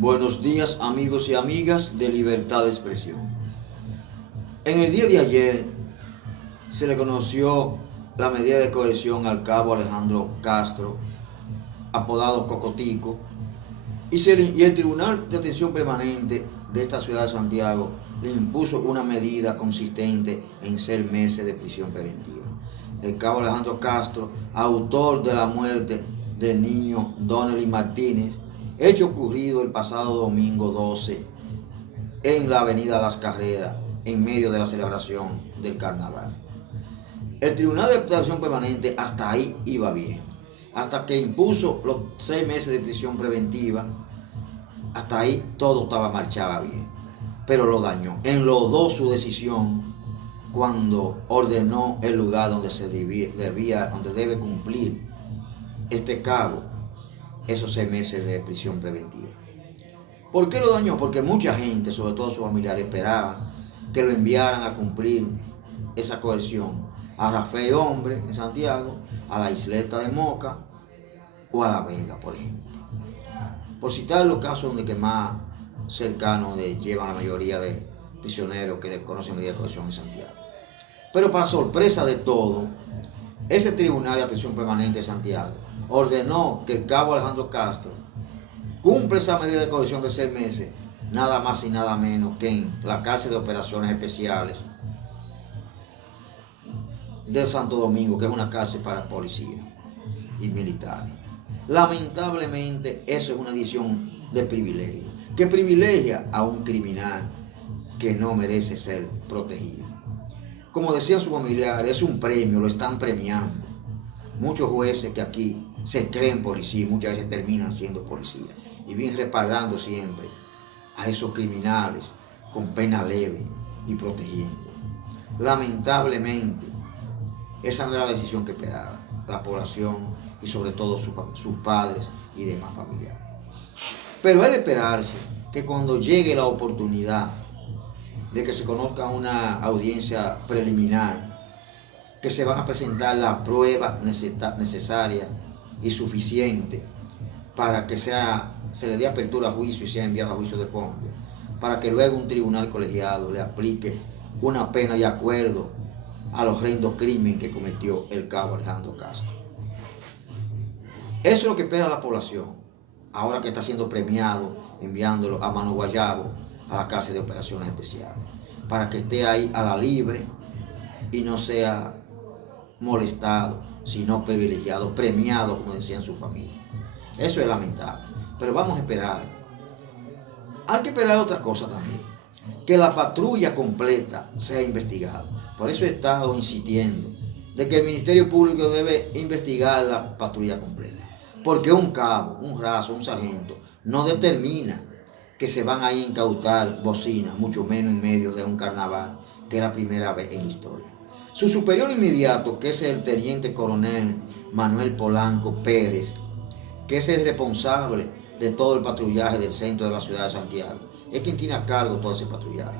Buenos días amigos y amigas de Libertad de Expresión. En el día de ayer se le conoció la medida de coerción al cabo Alejandro Castro, apodado Cocotico, y el Tribunal de Atención Permanente de esta ciudad de Santiago le impuso una medida consistente en 6 meses de prisión preventiva. El cabo Alejandro Castro, autor de la muerte del niño Donnelly Martínez, hecho ocurrido el pasado domingo 12 en la avenida Las Carreras, en medio de la celebración del carnaval. El Tribunal de Atención Permanente hasta ahí iba bien, hasta que impuso los 6 meses de prisión preventiva. Hasta ahí todo marchaba bien, pero lo dañó, enlodó su decisión cuando ordenó el lugar donde donde debe cumplir este cabo esos 6 meses de prisión preventiva. ¿Por qué lo dañó? Porque mucha gente, sobre todo sus familiares, esperaban que lo enviaran a cumplir esa coerción a Rafael Hombre en Santiago, a la isleta de Moca o a La Vega, por ejemplo. Por citar los casos donde más cercanos llevan la mayoría de prisioneros que le conocen medida de coerción en Santiago. Pero para sorpresa de todo, ese Tribunal de Atención Permanente de Santiago ordenó que el cabo Alejandro Castro cumple esa medida de coerción de 6 meses, nada más y nada menos que en la cárcel de operaciones especiales de Santo Domingo, que es una cárcel para policías y militares. Lamentablemente, eso es una decisión de privilegio, que privilegia a un criminal que no merece ser protegido. Como decían sus familiares, es un premio, lo están premiando. Muchos jueces que aquí se creen policías, muchas veces terminan siendo policías y vienen respaldando siempre a esos criminales con pena leve y protegiendo. Lamentablemente, esa no era la decisión que esperaba la población y sobre todo sus padres y demás familiares. Pero es de esperarse que cuando llegue la oportunidad de que se conozca una audiencia preliminar, que se van a presentar las pruebas necesarias y suficientes para que se le dé apertura a juicio y sea enviado a juicio de fondo, para que luego un tribunal colegiado le aplique una pena de acuerdo a los horrendos crímenes que cometió el cabo Alejandro Castro. Eso es lo que espera la población, ahora que está siendo premiado enviándolo a Mano Guayabo a la cárcel de operaciones especiales, para que esté ahí a la libre y no sea molestado, sino privilegiado, premiado, como decían su familia. Eso es lamentable, pero vamos a esperar. Hay que esperar otra cosa también, que la patrulla completa sea investigada. Por eso he estado insistiendo de que el Ministerio Público debe investigar la patrulla completa, porque un cabo, un raso, un sargento no determina que se van a incautar bocinas, mucho menos en medio de un carnaval, que es la primera vez en la historia. Su superior inmediato, que es el teniente coronel Manuel Polanco Pérez, que es el responsable de todo el patrullaje del centro de la ciudad de Santiago, es quien tiene a cargo todo ese patrullaje.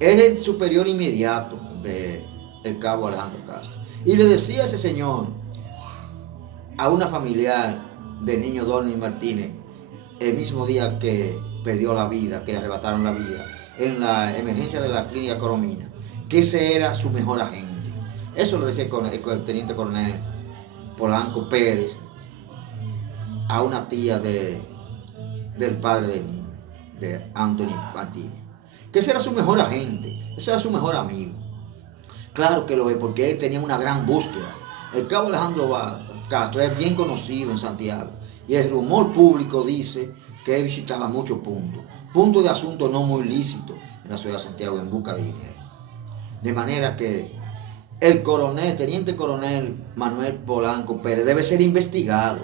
Es el superior inmediato del cabo Alejandro Castro. Y le decía a ese señor, a una familiar del niño Donnelly Martínez, el mismo día que perdió la vida, que le arrebataron la vida, en la emergencia de la clínica Coromina, que ese era su mejor agente. Eso lo decía el teniente coronel Polanco Pérez a una tía del padre del niño, de Anthony Martínez, que ese era su mejor agente, ese era su mejor amigo. Claro que lo es, porque él tenía una gran búsqueda. El cabo Alejandro Castro es bien conocido en Santiago y el rumor público dice que él visitaba muchos puntos de asuntos no muy lícitos en la ciudad de Santiago en busca de dinero. De manera que el teniente coronel Manuel Polanco Pérez debe ser investigado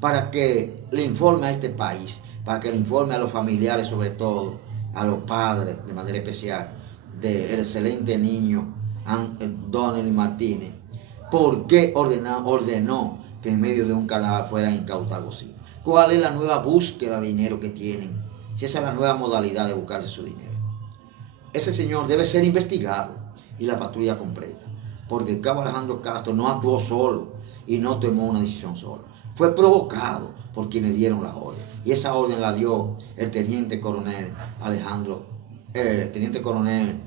para que le informe a este país, para que le informe a los familiares, sobre todo a los padres de manera especial, del excelente niño Donnelly Martínez, por qué ordenó que en medio de un carnaval fueran a incautar bocinas. ¿Cuál es la nueva búsqueda de dinero que tienen? Si esa es la nueva modalidad de buscarse su dinero. Ese señor debe ser investigado y la patrulla completa, porque el cabo Alejandro Castro no actuó solo y no tomó una decisión solo. fue provocado por quienes dieron la orden. Y esa orden la dio el teniente coronel teniente coronel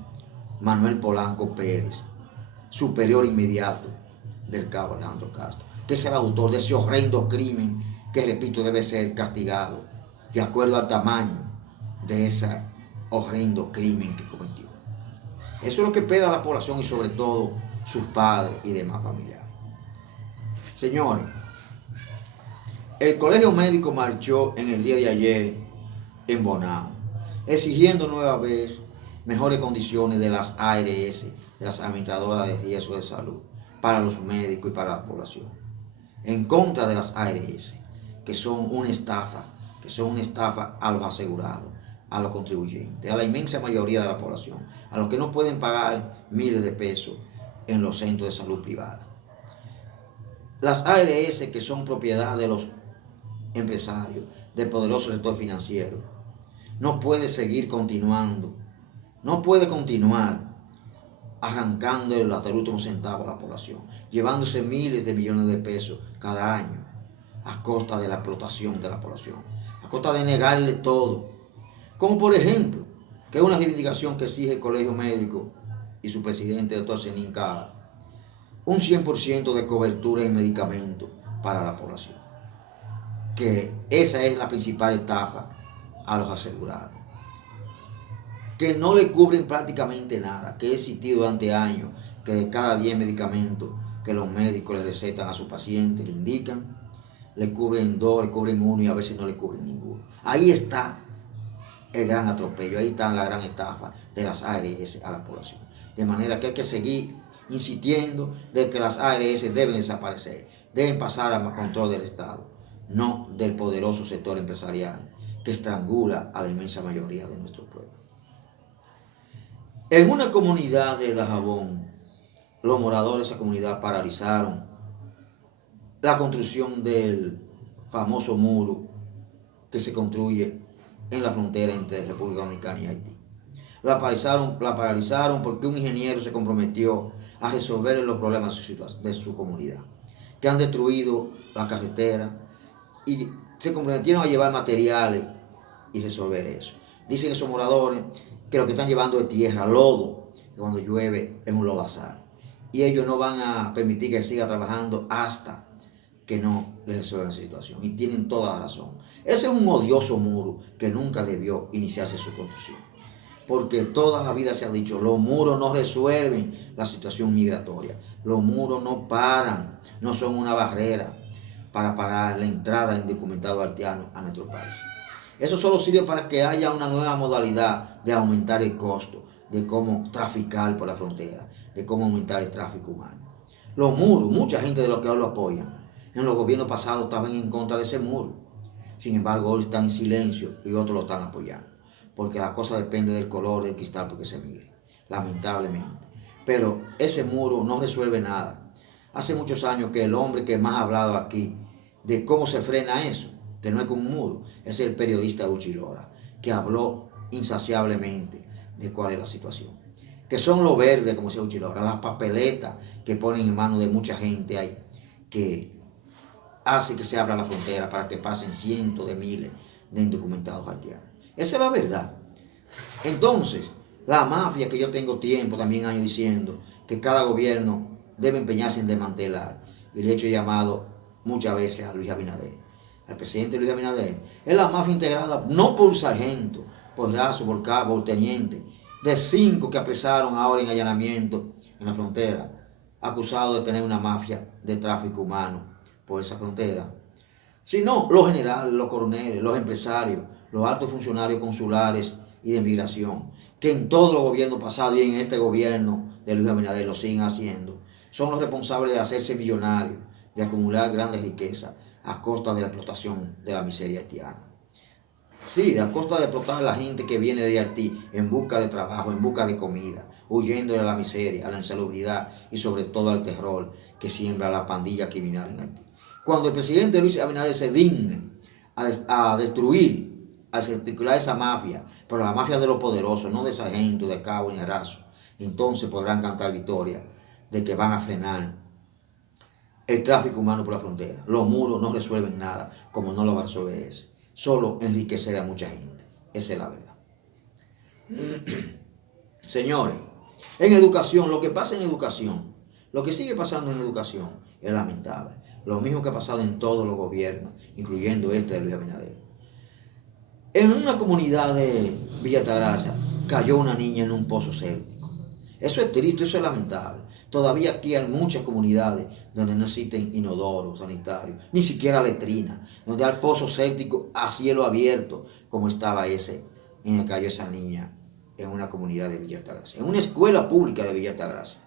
Manuel Polanco Pérez, superior inmediato del cabo Alejandro Castro, que es el autor de ese horrendo crimen que, repito, debe ser castigado de acuerdo al tamaño de ese horrendo crimen que cometió. Eso es lo que espera la población y sobre todo sus padres y demás familiares. Señores, el Colegio Médico marchó en el día de ayer en Bonao, exigiendo nueva vez mejores condiciones de las ARS, de las administradoras de riesgo de salud, para los médicos y para la población, en contra de las ARS, que son una estafa a los asegurados, a los contribuyentes, a la inmensa mayoría de la población, a los que no pueden pagar miles de pesos en los centros de salud privada. Las ARS, que son propiedad de los empresarios, del poderoso sector financiero, no puede continuar arrancando hasta el último centavo a la población, llevándose miles de millones de pesos cada año a costa de la explotación de la población, a costa de negarle todo. Como por ejemplo, que es una reivindicación que exige el Colegio Médico y su presidente, el doctor Zenin Cava, un 100% de cobertura en medicamentos para la población. Que esa es la principal estafa a los asegurados. Que no le cubren prácticamente nada, que ha existido durante años, que de cada 10 medicamentos que los médicos le recetan a sus pacientes, le indican, le cubren 2, le cubren 1 y a veces no le cubren ninguno. Ahí está el gran atropello, ahí está la gran estafa de las ARS a la población. De manera que hay que seguir insistiendo de que las ARS deben desaparecer, deben pasar al control del Estado, no del poderoso sector empresarial que estrangula a la inmensa mayoría de nuestro pueblo. En una comunidad de Dajabón, los moradores de esa comunidad paralizaron la construcción del famoso muro que se construye en la frontera entre República Dominicana y Haití. La paralizaron porque un ingeniero se comprometió a resolver los problemas de su comunidad, que han destruido la carretera y se comprometieron a llevar materiales y resolver eso. Dicen esos moradores que lo que están llevando es tierra, lodo, que cuando llueve es un lodazal. Y ellos no van a permitir que siga trabajando hasta que no les resuelvan esa situación. Y tienen toda la razón. Ese es un odioso muro que nunca debió iniciarse su construcción. Porque toda la vida se ha dicho, los muros no resuelven la situación migratoria. Los muros no paran, no son una barrera para parar la entrada de indocumentados haitianos a nuestro país. Eso solo sirve para que haya una nueva modalidad de aumentar el costo, de cómo traficar por la frontera, de cómo aumentar el tráfico humano. Los muros, mucha gente de los que hoy lo apoyan, en los gobiernos pasados estaban en contra de ese muro. Sin embargo, hoy están en silencio y otros lo están apoyando. Porque la cosa depende del color del cristal porque se mire, lamentablemente. Pero ese muro no resuelve nada. Hace muchos años que el hombre que más ha hablado aquí de cómo se frena eso, que no es con un muro, es el periodista Uchi Lora, que habló insaciablemente de cuál es la situación. Que son los verdes, como decía Uchi Lora, las papeletas que ponen en manos de mucha gente ahí, que hace que se abra la frontera para que pasen cientos de miles de indocumentados haitianos. Esa es la verdad. Entonces, la mafia, que yo tengo tiempo, también años diciendo que cada gobierno debe empeñarse en desmantelar, y le he hecho llamado muchas veces a Luis Abinader, al presidente Luis Abinader, es la mafia integrada no por sargento, por raso, por cabo, por teniente, de 5 que apresaron ahora en allanamiento en la frontera, acusados de tener una mafia de tráfico humano por esa frontera, sino los generales, los coroneles, los empresarios, los altos funcionarios consulares y de migración, que en todos los gobiernos pasados y en este gobierno de Luis Abinader lo siguen haciendo, son los responsables de hacerse millonarios, de acumular grandes riquezas a costa de la explotación de la miseria haitiana. Sí, a costa de explotar a la gente que viene de Haití en busca de trabajo, en busca de comida, huyendo de la miseria, a la insalubridad y sobre todo al terror que siembra la pandilla criminal en Haití. Cuando el presidente Luis Abinader se digne a destruir, a desarticular esa mafia, pero la mafia de los poderosos, no de sargento, de cabo ni de raso, entonces podrán cantar victoria de que van a frenar el tráfico humano por la frontera. Los muros no resuelven nada, como no lo va a resolver ese. Solo enriquecer a mucha gente. Esa es la verdad. Señores, en educación, lo que pasa en educación, lo que sigue pasando en educación es lamentable. Lo mismo que ha pasado en todos los gobiernos, incluyendo este de Luis Abinader. En una comunidad de Villa Altagracia cayó una niña en un pozo séptico. Eso es triste, eso es lamentable. Todavía aquí hay muchas comunidades donde no existen inodoros sanitarios, ni siquiera letrina, donde hay pozos sépticos a cielo abierto, como estaba ese en el que cayó esa niña en una comunidad de Villa Altagracia, en una escuela pública de Villa Altagracia,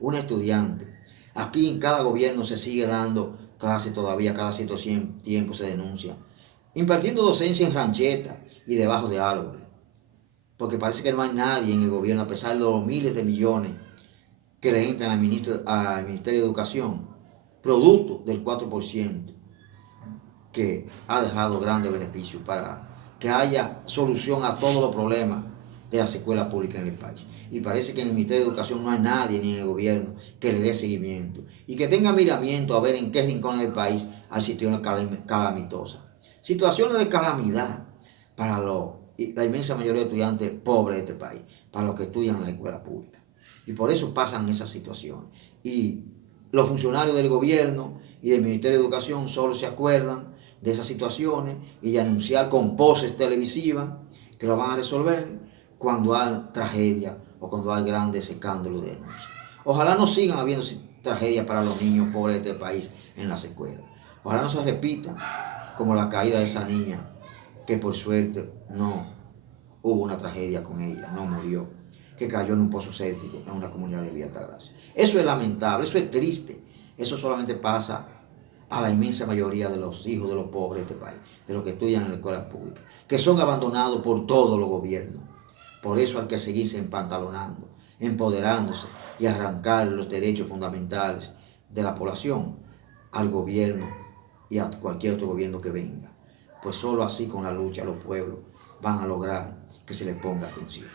una estudiante. Aquí en cada gobierno se sigue dando clases todavía, cada cierto tiempo se denuncia, impartiendo docencia en ranchetas y debajo de árboles, porque parece que no hay nadie en el gobierno, a pesar de los miles de millones que le entran al Ministerio de Educación, producto del 4%, que ha dejado grandes beneficios para que haya solución a todos los problemas de las escuelas públicas en el país. Y parece que en el Ministerio de Educación no hay nadie ni en el gobierno que le dé seguimiento y que tenga miramiento a ver en qué rincones del país hay situaciones calamitosas. Situaciones de calamidad para la inmensa mayoría de estudiantes pobres de este país, para los que estudian en la escuela pública. Y por eso pasan esas situaciones. Y los funcionarios del gobierno y del Ministerio de Educación solo se acuerdan de esas situaciones y de anunciar con poses televisivas que lo van a resolver cuando hay tragedia o cuando hay grandes escándalos de denuncia. Ojalá no sigan habiendo tragedias para los niños pobres de este país en las escuelas. Ojalá no se repita como la caída de esa niña, que por suerte no hubo una tragedia con ella, no murió, que cayó en un pozo séptico en una comunidad de Villa Altagracia. Eso es lamentable, eso es triste. Eso solamente pasa a la inmensa mayoría de los hijos de los pobres de este país, de los que estudian en la escuela pública, que son abandonados por todos los gobiernos. Por eso hay que seguirse empantalonando, empoderándose y arrancar los derechos fundamentales de la población al gobierno y a cualquier otro gobierno que venga. Pues solo así, con la lucha, los pueblos van a lograr que se les ponga atención.